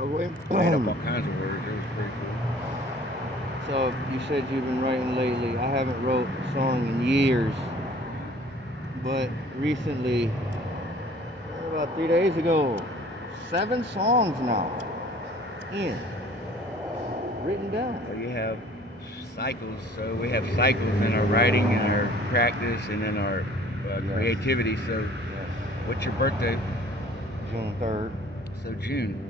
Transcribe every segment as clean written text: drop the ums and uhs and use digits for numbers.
Made up all kinds of words. It was pretty cool. So you said you've been writing lately. I haven't wrote a song in years, but recently, about 3 days ago, 7 songs now in written down. So you have cycles. So we have cycles in our writing and our practice and in our Yes. creativity. So Yes. what's your birthday? June 3rd. So June.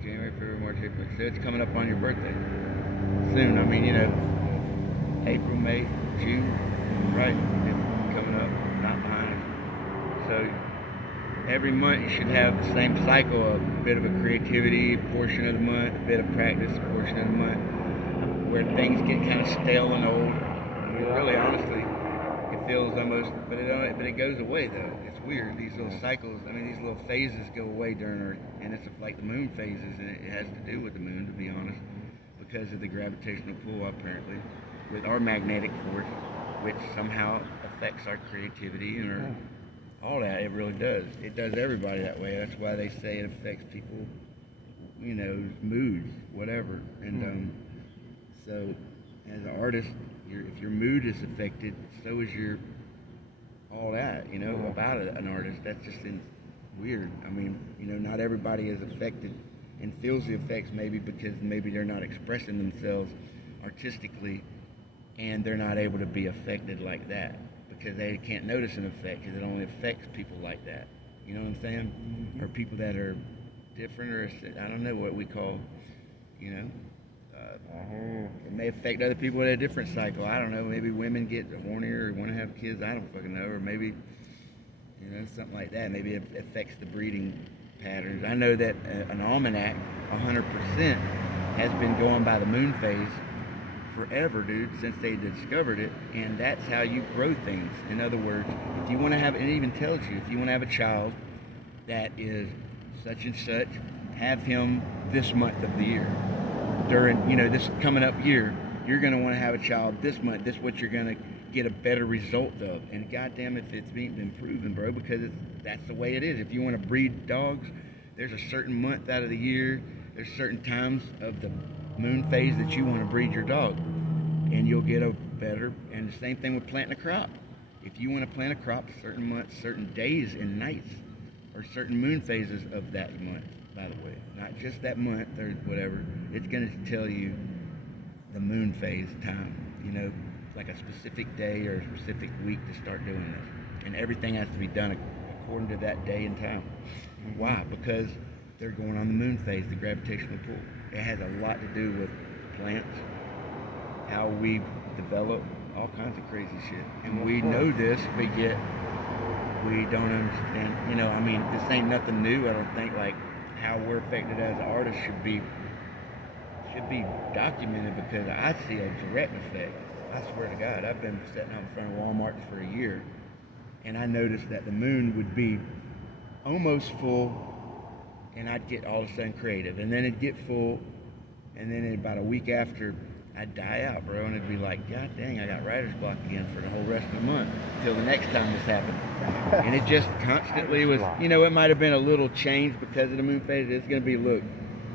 January, February, March, April. So it's coming up on your birthday soon. I mean, April, May, June, right? It's coming up, not behind us. So every month you should have the same cycle, a bit of a creativity portion of the month, a bit of practice portion of the month, where things get kind of stale and old. Really, honestly, it feels almost, but it goes away though. It's weird. These little cycles, I mean, these little phases go away during our, and it's like the moon phases, and it has to do with the moon, to be honest, because of the gravitational pull apparently, with our magnetic force, which somehow affects our creativity and all that. It really does. It does everybody that way. That's why they say it affects people, moods, whatever. And so, as an artist, if your mood is affected, so is your all that. About an artist. That's just weird. I mean, not everybody is affected and feels the effects maybe because maybe they're not expressing themselves artistically, and they're not able to be affected like that because they can't notice an effect because it only affects people like that. You know what I'm saying? Mm-hmm. Or people that are different, or I don't know what we call, it may affect other people with a different cycle. I don't know. Maybe women get hornier or want to have kids. I don't fucking know. Or maybe, something like that. Maybe it affects the breeding patterns. I know that an almanac, 100%, has been going by the moon phase forever, dude, since they discovered it, and that's how you grow things. In other words, if you want to have, it even tells you, if you want to have a child that is such and such, have him this month of the year. During, this coming up year, you're going to want to have a child this month. This is what you're going to get a better result of. And goddamn if it's been proven, bro, because that's the way it is. If you want to breed dogs, there's a certain month out of the year, there's certain times of the moon phase that you want to breed your dog, and you'll get a better. And the same thing with planting a crop. If you want to plant a crop, certain months, certain days and nights, or certain moon phases of that month, by the way, not just that month or whatever, it's going to tell you the moon phase time, like a specific day or a specific week to start doing this. And everything has to be done according to that day and time. Why? Because they're going on the moon phase, the gravitational pull. It has a lot to do with plants, how we develop, all kinds of crazy shit. And we know this, but yet we don't understand. This ain't nothing new, I don't think. Like, how we're affected as artists should be documented, because I see a direct effect. I swear to God, I've been sitting out in front of Walmart for a year, and I noticed that the moon would be almost full, and I'd get all of a sudden creative, and then it'd get full, and then about a week after, I'd die out, bro, and it'd be like, God dang, I got writer's block again for the whole rest of the month until the next time this happened. And it just constantly was, it might have been a little change because of the moon phase. It's going to be,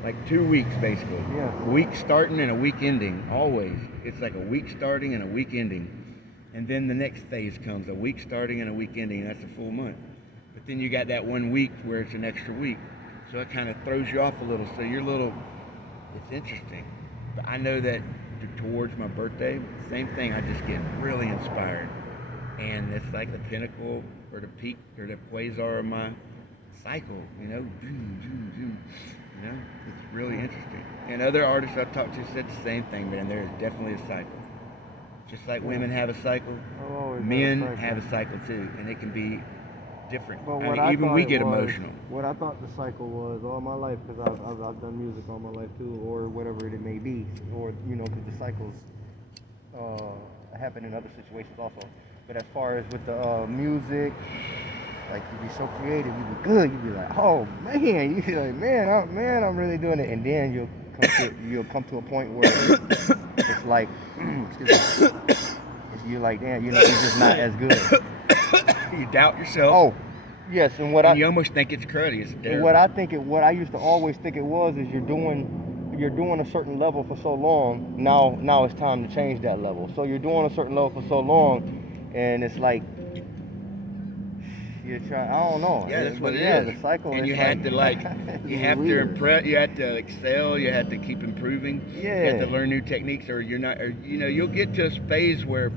like 2 weeks basically. Yeah. A week starting and a week ending, always. It's like a week starting and a week ending. And then the next phase comes, a week starting and a week ending, and that's a full month. But then you got that 1 week where it's an extra week. So it kind of throws you off a little. So it's interesting. But I know that towards my birthday, same thing, I just get really inspired. And it's like the pinnacle or the peak or the quasar of my cycle, it's really interesting. And other artists I've talked to said the same thing, man. There's definitely a cycle. Just like women have a cycle, men have a cycle too, and it can be different. But even we get emotional. What I thought the cycle was all my life, because I've done music all my life too, or whatever it may be, or because the cycles happen in other situations also. But as far as with the music, like you'd be so creative, you'd be good, you'd be like, oh man, you'd be like, man, I'm really doing it, and then you'll come to a point where it's like, excuse me, you're like, damn, you're just not as good. You doubt yourself. Yes, And you almost think it's cruddy. It's terrible. what I used to always think it was is you're doing a certain level for so long. Now it's time to change that level. So you're doing a certain level for so long, and it's like you're trying. I don't know. Yeah, that's what it yeah, is. the cycle. And is you have to like, it's you have to weird. impress, you have to excel, you have to keep improving. Yeah. You have to learn new techniques, or you're not, or you'll get to a phase where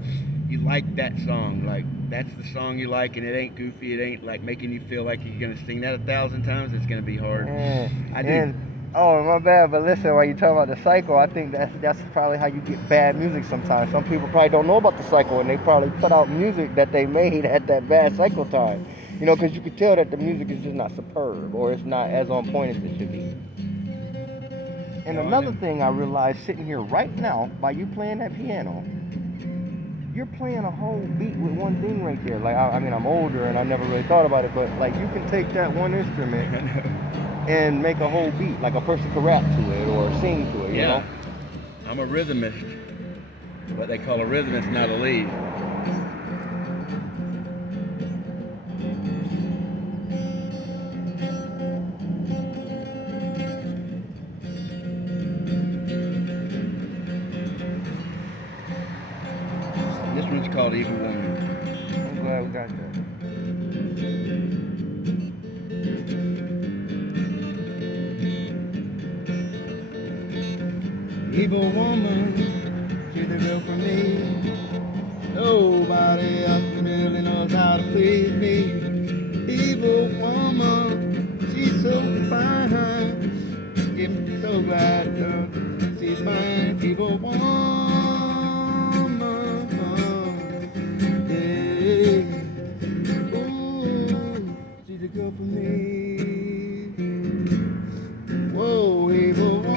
you like that song, like that's the song you like, and it ain't goofy, it ain't like making you feel like you're gonna sing that 1,000 times. It's gonna be hard. I do. Oh, my bad. But listen, when you talk about the cycle, I think that's probably how you get bad music sometimes. Some people probably don't know about the cycle, and they probably put out music that they made at that bad cycle time. Because you can tell that the music is just not superb, or it's not as on point as it should be. And No, I another know. thing I realized sitting here right now, by you playing that piano, you're playing a whole beat with one thing right there. Like, I mean, I'm older and I never really thought about it, but like you can take that one instrument I know. and make a whole beat. Like a person could rap to it or sing to it, you know? I'm a rhythmist. What they call a rhythmist, not a lead. This one's called Evil Woman. I'm glad we got that. Evil woman, she's the girl for me. Nobody else really knows how to please me. Evil woman, she's so fine. I'm so glad she's mine. Evil woman, yeah. Ooh, she's a girl for me. Whoa, evil woman.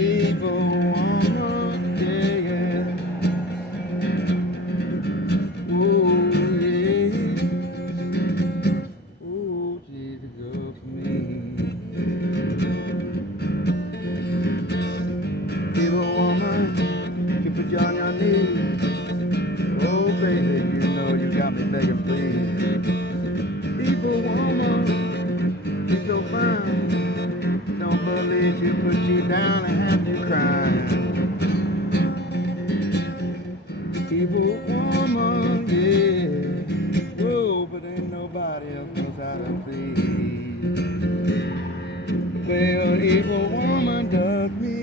Evil woman, yeah, yeah. Ooh, yeah. Ooh, she's a girl for me. Evil woman, you put you on your knees. Oh, baby, you know you got me begging, please. Evil woman, you're so fine. Don't believe she put you down and have you crying. Evil woman, yeah. Whoa, but ain't nobody else knows how to please. Well, evil woman does me.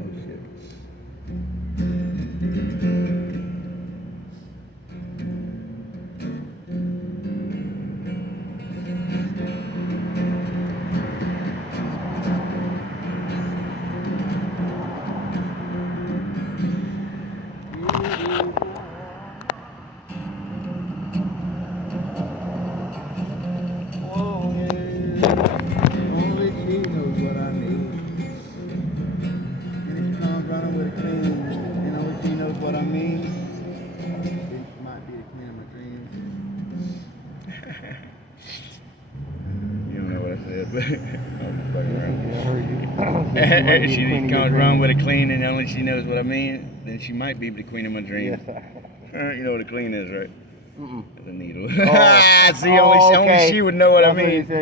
Oh shit. Oh yeah. Only she knows what I need. And if she comes running with a clean, and only she knows what I mean. It might be the queen of my dreams. You don't know what I said, but I was fucking around. I heard you. If she comes run with a clean and only she knows what I mean, then she might be the queen of my dreams. You know what a clean is, right? The needle. See, only she would know what I mean. So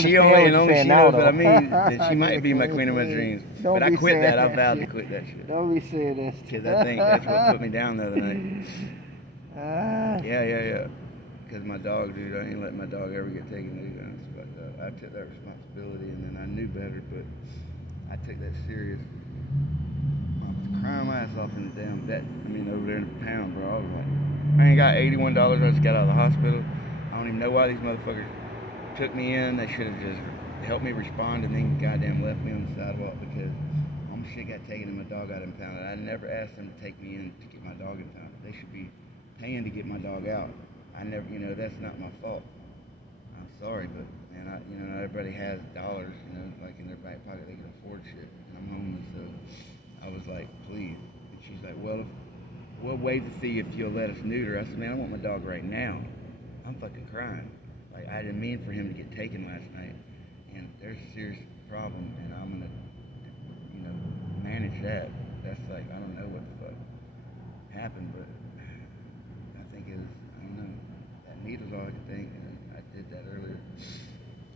she only she knows what I mean, then she might be my queen of my dreams. But I quit that. I vowed to quit that shit. Don't be saying this. Because I think that's what put me down the other night. Yeah. Because my dog, dude, I ain't letting my dog ever get taken to guns. But I took that responsibility, and then I knew better, but I took that serious. I was crying my ass off in the damn vet. Over there in the pound, bro. I was like, I ain't got $81. I just got out of the hospital. I don't even know why these motherfuckers took me in. They should have just helped me respond and then goddamn left me on the sidewalk because my shit got taken and my dog got impounded. I never asked them to take me in to get my dog impounded. They should be paying to get my dog out. I never, that's not my fault. I'm sorry, but man, not everybody has dollars, like in their back pocket they can afford shit. And I'm homeless, so I was like, please. And she's like, well, we'll waive the fee if you'll let us neuter. I said, man, I want my dog right now. I'm fucking crying. Like, I didn't mean for him to get taken last night. And there's serious problem, and I'm gonna, you know, manage that. That's like I don't know what the fuck happened, but I think it was I don't know. That needle's all I could think, and I did that earlier,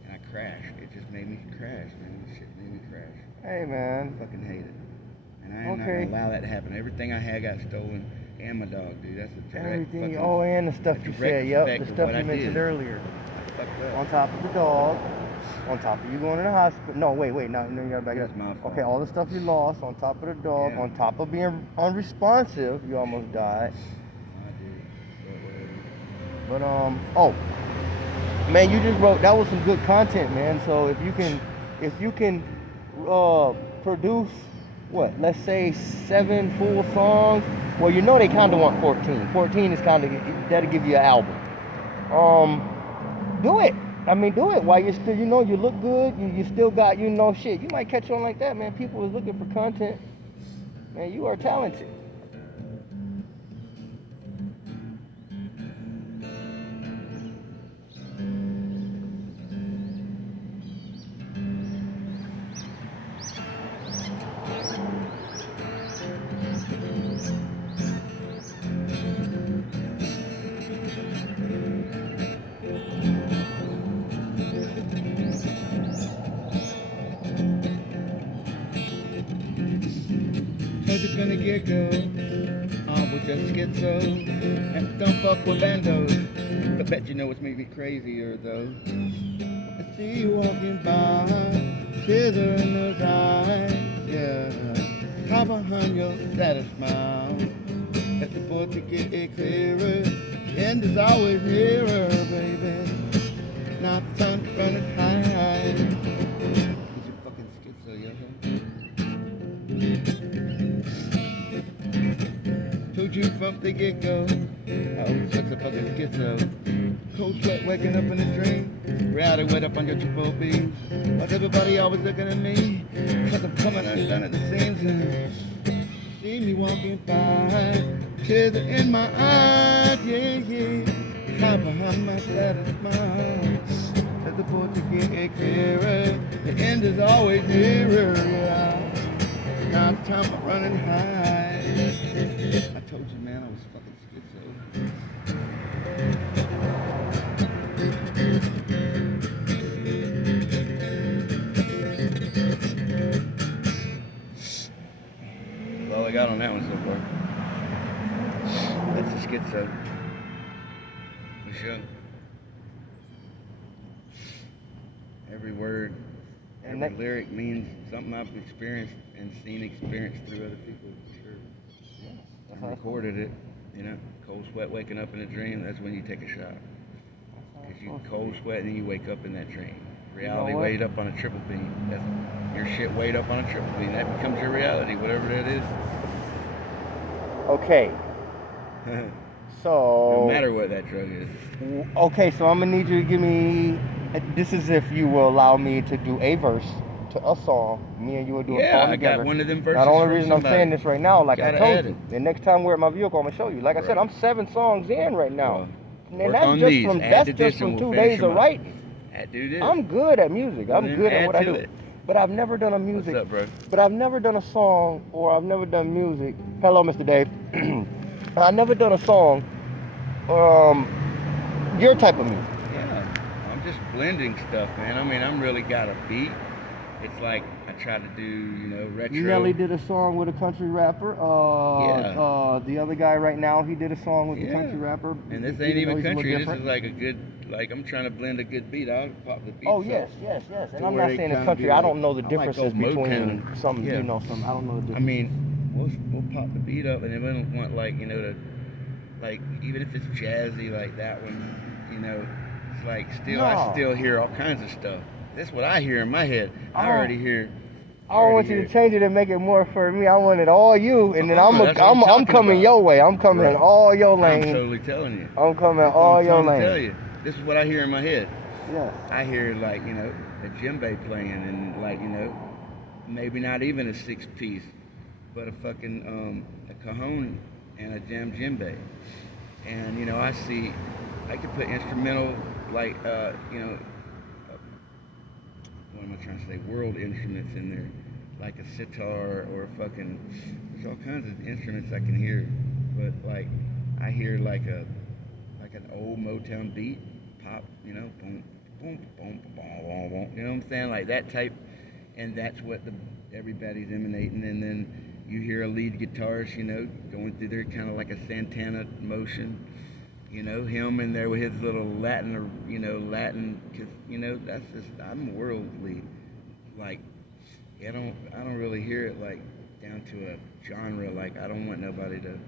and I crashed. It just made me crash, man. This shit made me crash. Hey, I man. fucking hate it, and I am not Okay. gonna allow that to happen. Everything I had got stolen, and my dog, dude. That's a direct Everything. fucking Oh, and the stuff you direct said. Yep, effect the of stuff what you I mentioned did. earlier. I fucked up. On top of the dog. On top of you going to the hospital. No, wait. No, you gotta back it It was up. my fault. Okay, all the stuff you lost. On top of the dog. Yeah. On top of being unresponsive, you almost died. I did. But whatever. But oh, man, you just wrote. That was some good content, man. So if you can produce what? Let's say 7 full songs. Well, you know they kind of want 14. 14 is kind of that'll give you an album. Do it. I mean, do it while you're still, you know, you look good. You still got, you know, shit. You might catch on like that, man. People is looking for content. Man, you are talented. Told you from the get-go, I'm with your schizo, and don't fuck with bandos. I bet you know what's made me crazier though. I see you walking by, tears are in those eyes, yeah. How behind your saddest smile, let the boy to get it clearer. The end is always nearer, baby. Now it's time to run it high. Cause you're fucking schizo, yo. Told you from the get-go, I was such a fucking schizo. Cold sweat waking up in a dream, reality wet up on your triple B's. Like everybody always looking at me, cause I'm coming undone at the seams. And see me walking by, tears are in my eyes, yeah. Hide behind my saddest smile, let the port to get it clearer. The end is always nearer, yeah. Now it's time for running high. I told you, man, I was fucking schizo. That's all I got on that one so far. That's a schizo. For sure. Every word, And every lyric means something I've experienced and experienced through other people, for sure. That's I recorded it, you know, cold sweat waking up in a dream, that's when you take a shot. Because you cold sweat and then you wake up in that dream. Reality what? weighed up on a triple beam. That's your shit weighed up on a triple beam. That becomes your reality, whatever that is. Okay. No So. matter what that drug is. Okay, so I'm gonna need you to give me. This is if you will allow me to do a verse to a song. Me and you will do a Yeah, song I together. got one of them verses. Now, the only from reason somebody. I'm saying this right now, like I Gotta told add you, it. the next time we're at my vehicle, I'm gonna show you. Like I said, Right. I'm 7 songs in right now, Well, and work that's on just these. from Add to that's this just from and we'll 2 finish days them of up. writing. Do this. I'm good at music. Well, I'm then good at add what I to do. it. But I've never done a music. What's up, bro? But I've never done a song, or I've never done music. Hello, Mr. Dave. I've never done a song, your type of music. Yeah, I'm just blending stuff, man. I mean, I'm really got a beat. It's like I try to do, you know, retro. Nelly did a song with a country rapper. The other guy right now, he did a song with the country rapper. And this Even ain't though even he's a little country. This different. is like a good, like I'm trying to blend a good beat. I'll pop the beat. Oh yes. And to I'm where not they saying it's kinda country. be I like- don't know the I like differences old between Motown. some, Yeah. you know, some. I don't know the I difference. mean, we'll pop the beat up, and then we don't want like, you know, to like even if it's jazzy like that one, you know, it's like still I No. still hear all kinds of stuff. That's what I hear in my head. I Oh. already hear. I don't want you to change it and make it more for me. I want it all you, and then I'm That's what I'm talking coming about. your way. I'm coming Right. in all your I'm lane. totally telling you. I'm coming That's what all I'm your trying to tell lane. you. This is what I hear in my head. Yes. I hear like, you know, a djembe playing and like, you know, maybe not even a 6-piece, but a fucking a cajon and a jam djembe. And you know, I could put instrumental like you know, what am I trying to say? World instruments in there, like a sitar or a fucking. There's all kinds of instruments I can hear, but like I hear like an old Motown beat, pop, boom, boom, boom, boom, boom, boom, you know what I'm saying? Like that type, and that's what everybody's emanating, and then you hear a lead guitarist, going through there kind of like a Santana motion, him in there with his little Latin, or Latin, because that's just I'm worldly, like I don't really hear it like down to a genre. Like I don't want nobody to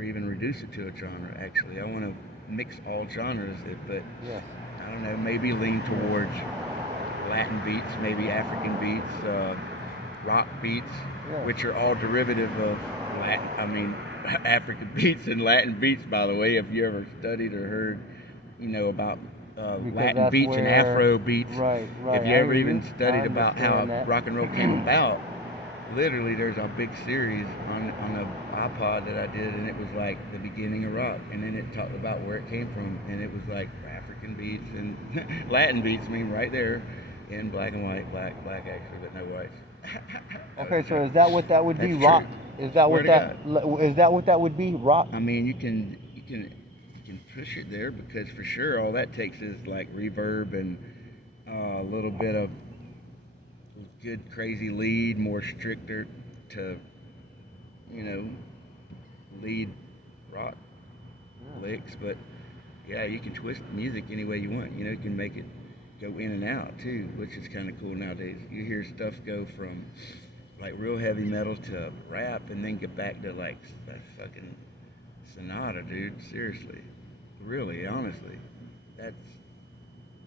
even reduce it to a genre. Actually, I want to mix all genres, but Yeah. I don't know, maybe lean towards Latin beats, maybe African beats, rock beats, Yeah. which are all derivative of Latin. I mean, African beats and Latin beats. By the way, if you ever studied or heard, about Because Latin that's beats and where. Afro beats, Right. if Right. you I ever hear you. even I studied about how understand that. rock and roll came about, literally there's a big series on a iPod that I did, and it was like the beginning of rock, and then it talked about where it came from, and it was like African beats and Latin beats, right there in black and white, black actually, but no whites. Okay, so is that what that would be? That's Rock? true. Is that Swear what to that? God. Is that what that would be? Rock? I mean, you can push it there, because for sure all that takes is like reverb and a little bit of good crazy lead, more stricter to you know lead rock licks. But yeah, you can twist music any way you want. You can make it go in and out too, which is kind of cool nowadays. You hear stuff go from like real heavy metal to rap, and then get back to like that fucking Sonata, dude. Seriously, really, honestly, that's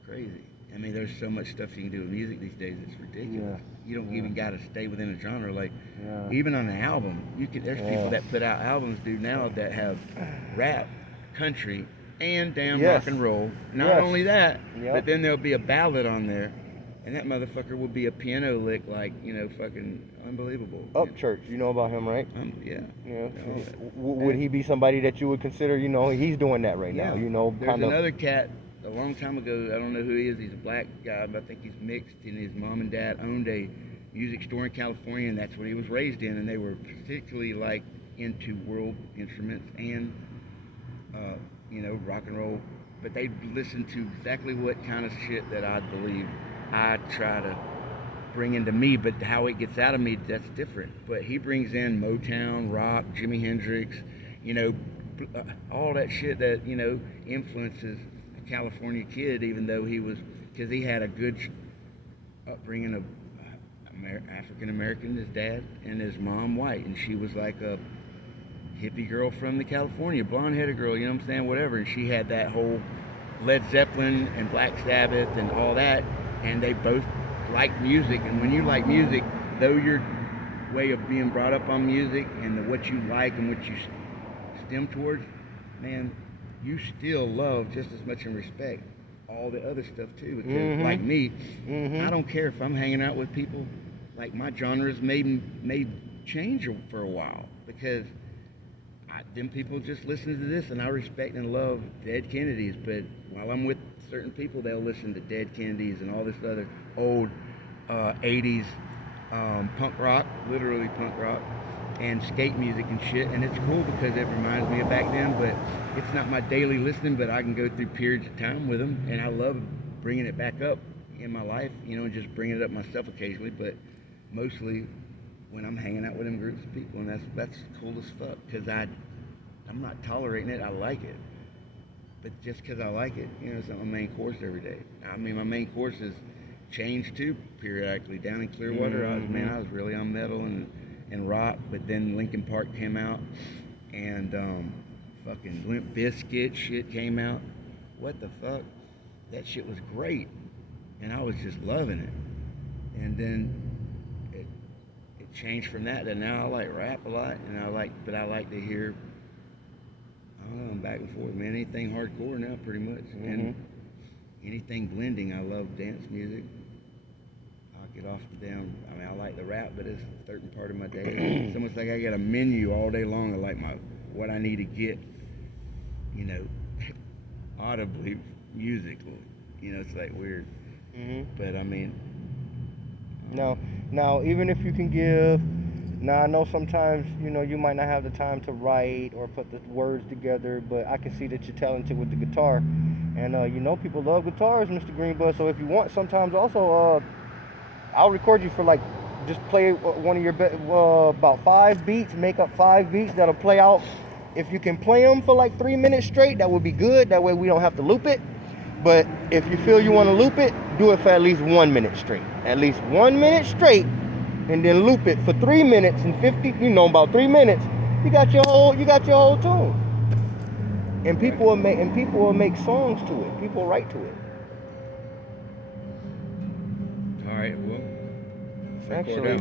crazy. I mean, there's so much stuff you can do with music these days. It's ridiculous. Yeah. You don't Yeah. even got to stay within a genre. Like Yeah. even on an album, you can. There's people Yeah. that put out albums, dude, now that have rap, country, and damn Yes. rock and roll. Not Yes. only that, Yep. but then there'll be a ballad on there, and that motherfucker will be a piano lick, like fucking unbelievable. Upchurch, you know about him, right? Yeah. Yeah. All that. Would he be somebody that you would consider? He's doing that right now. Yeah. There's Kind of. another cat a long time ago. I don't know who he is. He's a black guy, but I think he's mixed. And his mom and dad owned a music store in California, and that's what he was raised in. And they were particularly like into world instruments and rock and roll. But they listened to exactly what kind of shit that I believe I try to bring into me, but how it gets out of me, that's different. But he brings in Motown, rock, Jimi Hendrix, you know, all that shit that influences a California kid, even though because he had a good upbringing of African American, his dad, and his mom white, and she was like a hippie girl from the California, blonde-headed girl, you know what I'm saying, whatever, and she had that whole Led Zeppelin and Black Sabbath and all that, and they both like music. And when you like music, though your way of being brought up on music and what you like and what you stem towards, man, you still love just as much and respect all the other stuff too. Because like me, I don't care if I'm hanging out with people, like my genres may change for a while, because them people just listen to this, and I respect and love Dead Kennedys, but while I'm with certain people, they'll listen to Dead Kennedys and all this other old 80s punk rock, literally punk rock, and skate music and shit, and it's cool because it reminds me of back then, but it's not my daily listening, but I can go through periods of time with them, and I love bringing it back up in my life, and just bringing it up myself occasionally, but mostly when I'm hanging out with them groups of people, and that's cool as fuck, because I'm not tolerating it, I like it. But just because I like it, it's not my main course every day. I mean, my main course has changed too periodically. Down in Clearwater, I was really on metal and rock, but then Linkin Park came out, and fucking Limp Bizkit shit came out. What the fuck? That shit was great, and I was just loving it. And then it changed from that to now I like rap a lot, and I like to hear. I don't know, I'm back and forth, man. Anything hardcore now, pretty much. And anything blending. I love dance music. I'll get off the damn. I mean, I like the rap, but it's a certain part of my day. It's almost like I got a menu all day long of like what I need to get, audibly, musically. It's like weird. But I mean, Now, even if you can give, now I know sometimes you might not have the time to write or put the words together, but I can see that you're talented with the guitar, and people love guitars, Mr. Greenbud. So if you want, sometimes also I'll record you for like just play one of your about 5 beats, make up 5 beats that'll play out. If you can play them for like 3 minutes straight, that would be good. That way we don't have to loop it. But if you feel you want to loop it, do it for at least 1 minute straight. At least 1 minute straight, and then loop it for 3 minutes and 50. About 3 minutes. You got your whole tune. And people will make songs to it. People write to it. All right, well, Actually,